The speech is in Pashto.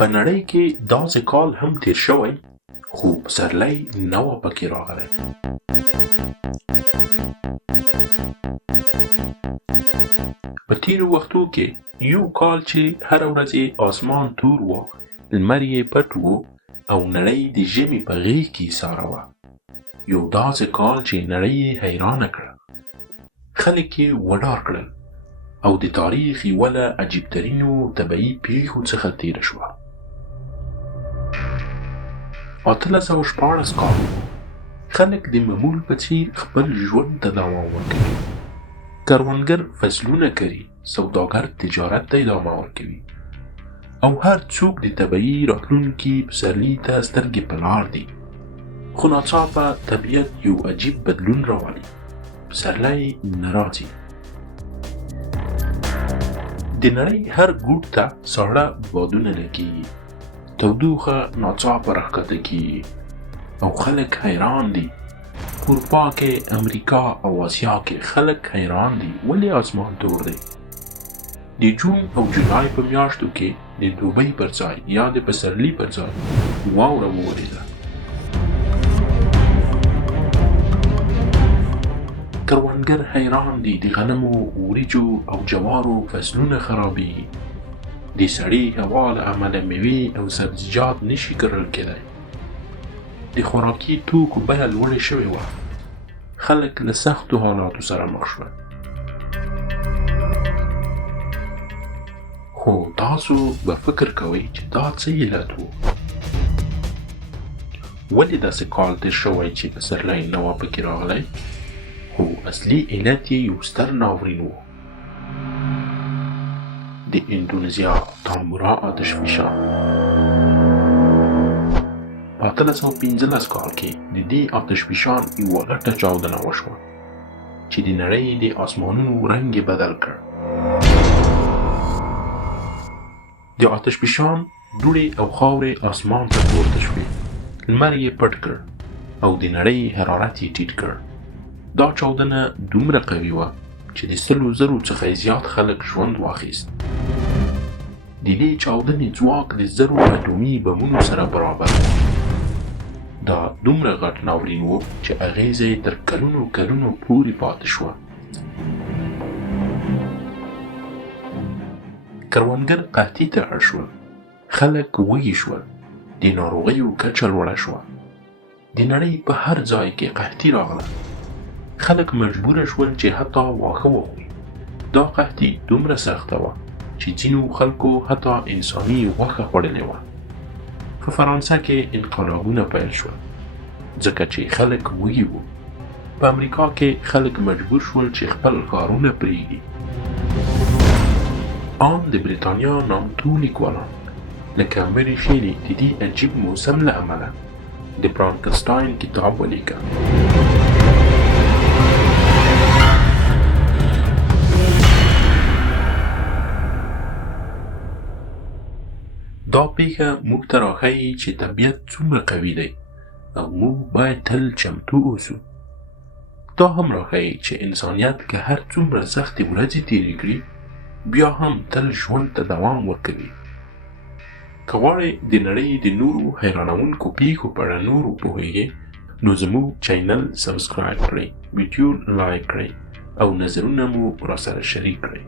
په نړۍ کې داسې کال هم تیر شوی خو پسرلی نه و پکې راغلی. په تیرو وختو کې یو کال چې هر ورځ آسمان تور و، لمر یې پټ و او نړۍ د ژمي په غېږ کې ایساره وه. یو داسې کال چې نړۍ یې حیرانه کړه، خلک یې وډار کړل او د تاریخ یوه له عجیبترینو طبیعي پیښو څخه تېره شوه. 1814 کال خلک د معمول په څېر خپل ژوند ته دوام ورکوي. کروندګر فصلونه کري، سوداګر تجارت ته ادامه ورکوي او هر څوک د طبیعي راتلونکي پسرلي ته سترګې په لار دي. خو ناڅاپه طبیعت یو عجیب بدلون راولي. پسرلی نه راځي. د نړۍ هر ګوټ ته ساړه بادونه لګېږي، تودوخه ناڅاپه راښکته کېږي او خلک حیران دي. اروپا کې، امریکا او اسیا کې خلک حیران دي ولې آسمان تور دی. د جون او جولای په میاشتو کې د دوبۍ پر ځای یا د پسرلي پر ځای واوره وورېده. کروندګر حیران دي. د غنمو، وریجو او جوارو فصلونه خرابېږي. د سړې هوا له امله مېوې او سبزیجات نشي کرل کېدی. د خوراکي توکو بیه لوړې شوې وه. خلک له سختو حالاتو سره مخ شول. خو تاسو به فکر کوئ چې دا څه علت و؟ ولې داسې کال تېر شوی چې پسرلی نه و پکې راغلی؟ خو اصلي علت یې یو ستر ناورین و. د اندونیزیا تامورا آتشفشان. په 1815 کال کې د دې آتشفشان یوه غټه چاودنه وشوه چې د نړۍ د آسمانونو رنګ یې بدل کړ. د آتشفشان دوړې او خاورې آسمان ته پورته شوې، لمر یې پټ کړ او د نړۍ حرارت یې ټیټ کړ. دا چاودنه دومره قوي وه چې د 100,000 څخه زیات خلک ژوند واخیست. د دې چاودنې ځواک د 1000 اټومي بمونو سره برابر و. دا دومره غټ ناورین و چې اغیزه یې تر کلونو کلونو پورې پاتې شوه. کروندګر قحطي ته اړ شول. خلک وږي شول. د ناروغیو کچه لوړه شوه. د نړۍ په هر ځای کې قحطي راغله. خلک مجبوره شول چې حتی واښه وخوري. دا قحطي دومره سخته وه چې ځینو خلکو حتی انساني غوښه خوړلې وه. په فرانسه کې انقلابونه پیل شول ځکه چې خلک وږي وو. په امریکا کې خلک مجبور شول چې خپل ښارونه پرېږدي. ان د بریتانیا نامتو لیکوالان لکه مری شیلي د دې عجیب موسم له امله د فرانکنشتاین کتاب ولیکه. دا پیښه موږ ته راښیي چې طبیعت څومره قوي دی او موږ باید تل چمتو اوسو. دا هم راښیي چې انسانیت که هر څومره سختې ورځې تېرې کړي بیا هم تل ژوند ته دوام ورکوي. که غواړئ د نړۍ د نورو حیرانوونکو پیښو په اړه نور وپوهیږئ نو زموږ چینل سبسکرایب کړئ، ویډیو لایک کړئ او نظرونه مو راسره شریک کړئ.